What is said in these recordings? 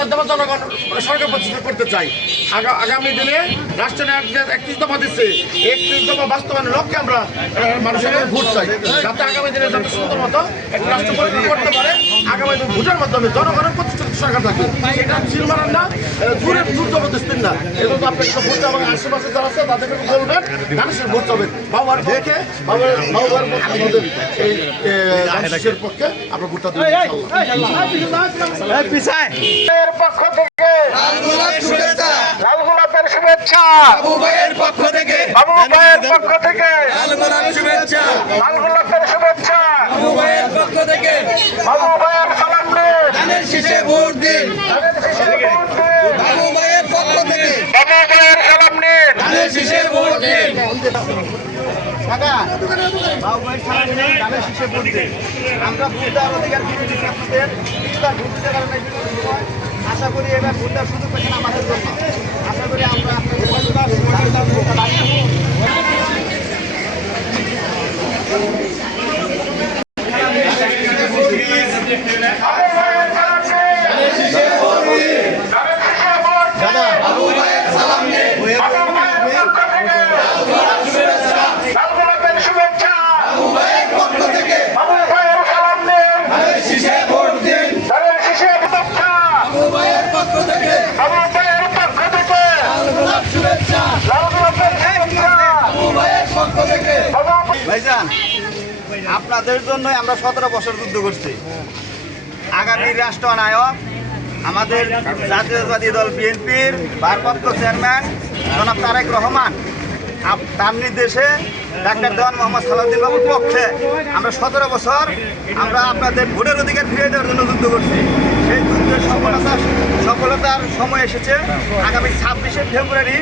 মাধ্যমে জনগণ সরকার প্রতিষ্ঠা করতে চাই। আগামী দিনে রাষ্ট্র নায়ক 31 দফা দিচ্ছে, 31 দফা বাস্তবায়নের লক্ষ্যে আমরা মানুষের ভোট চাই, যাতে আগামী দিনে যাতে সুন্দর মতো একটা রাষ্ট্র পরিচালনা করতে পারে। আগামী দিন ভোটের মাধ্যমে জনগণের প্রতিষ্ঠিত সরকার থাকে, এটা ছিল মানান না, দূরের দূর জবরদস্তি না। এবং আপনি একটা ভোট এবং আশেপাশে যারা আছে তাদেরকে বলবেন মানুষের ভোট হবে বাবার পক্ষে, বাবার আমাদের এই মানুষের পক্ষে আমরা ভোটটা দেবো। পক্ষ থেকে লাল গোলাপের শুভেচ্ছা, বাবু ভাইয়ের পক্ষ থেকে বাবু ভাইয়ের পক্ষ থেকে লাল গোলাপের শুভেচ্ছা, লাল গোলাপের শুভেচ্ছা, বাবু ভাইয়ের পক্ষ থেকে বাবু ভাইয়ের সালাম দিন, ধানের শীষে ভোট দিন, ধানের শীষে ভোট দিন, বাবু ভাইয়ের পক্ষ থেকে বাবু ভাইয়ের সালাম দিন, ধানের শীষে ভোট দিন। কাকা বাবু ভাইয়ের সালাম দিন, ধানের শীষে ভোট দিন। আমরা ভোট দেওয়ার অধিকার দিচ্ছি আপনাদের, কিছুটা ভোট দিতে পারেন না। আশা করি এবার ভোটটা শুধু পেছেন আমাদের জন্য। আশা করি আমরা ভাইজান আপনাদের জন্যই আমরা 17 বছর যুদ্ধ করছি। আগামী রাষ্ট্রনায়ক আমাদের জাতীয়তাবাদী দল বিএনপির ভারপ্রাপ্ত চেয়ারম্যান জনাব তারেক রহমান, তার নির্দেশে ডাক্তার দেওয়ান মোহাম্মদ সালাউদ্দিন বাবুর পক্ষে আমরা 17 বছর আমরা আপনাদের ভোটের অধিকার ফিরিয়ে দেওয়ার জন্য যুদ্ধ করছি। সেই যুদ্ধের সফলতার সময় এসেছে। আগামী 26শে ফেব্রুয়ারি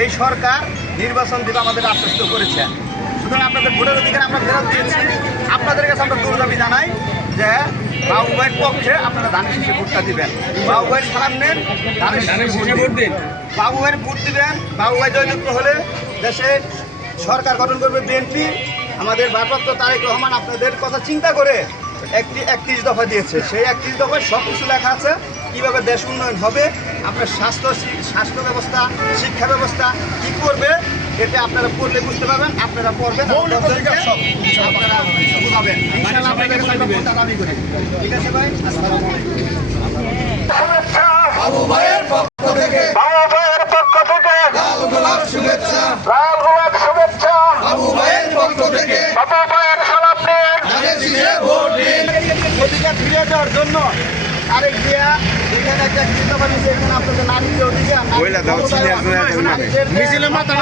এই সরকার নির্বাচন দিবে আমাদের আশ্বস্ত করেছে। সুতরাং আপনাদের ভোটের অধিকার আমরা ফেরত দিয়েছি। আপনাদের কাছে আমরা জোর দাবি জানাই যে বাবু ভাইয়ের পক্ষে আপনারা ধানের শীষে ভোটটা দিবেন, বাবু ভাইয়ের সালাম নেন, ধানের শীষে ভোট দিন, বাবু ভাইয়ের ভোট দিবেন। বাবু ভাই জয়যুক্ত হলে দেশে সরকার গঠন করবে বিএনপি। আমাদের ভারপ্রাপ্ত তারেক রহমান আপনাদের কথা চিন্তা করে 31 দফা দিয়েছে। সেই 31 দফায় সব কিছু লেখা আছে, কীভাবে দেশ উন্নয়ন হবে, আপনার স্বাস্থ্য ব্যবস্থা, শিক্ষা ব্যবস্থা কী করবে, এতে আপনারা পড়লে বুঝতে পারবেন। আপনারা পড়বেন, আপনারা বুঝাবেন। ঠিক আছে ভাই, আসসালামু আলাইকুম। বাবু ভাইয়ের পক্ষ থেকে বাবু ভাইয়ের পক্ষ থেকে লাল গোলাপ শুভেচ্ছা, লাল গোলাপ শুভেচ্ছা, বাবু ভাইয়ের পক্ষ থেকে বাবু ভাইয়ের সালাম দিন, ধানের শীষে ভোট দিন। অধিকার ফিরে যাওয়ার জন্য আরেক দিয়া এখানে একটা চিন্তা বানিয়েছে, এখানে আপনাদের নারীদের অধিকার মিছিলে মাথা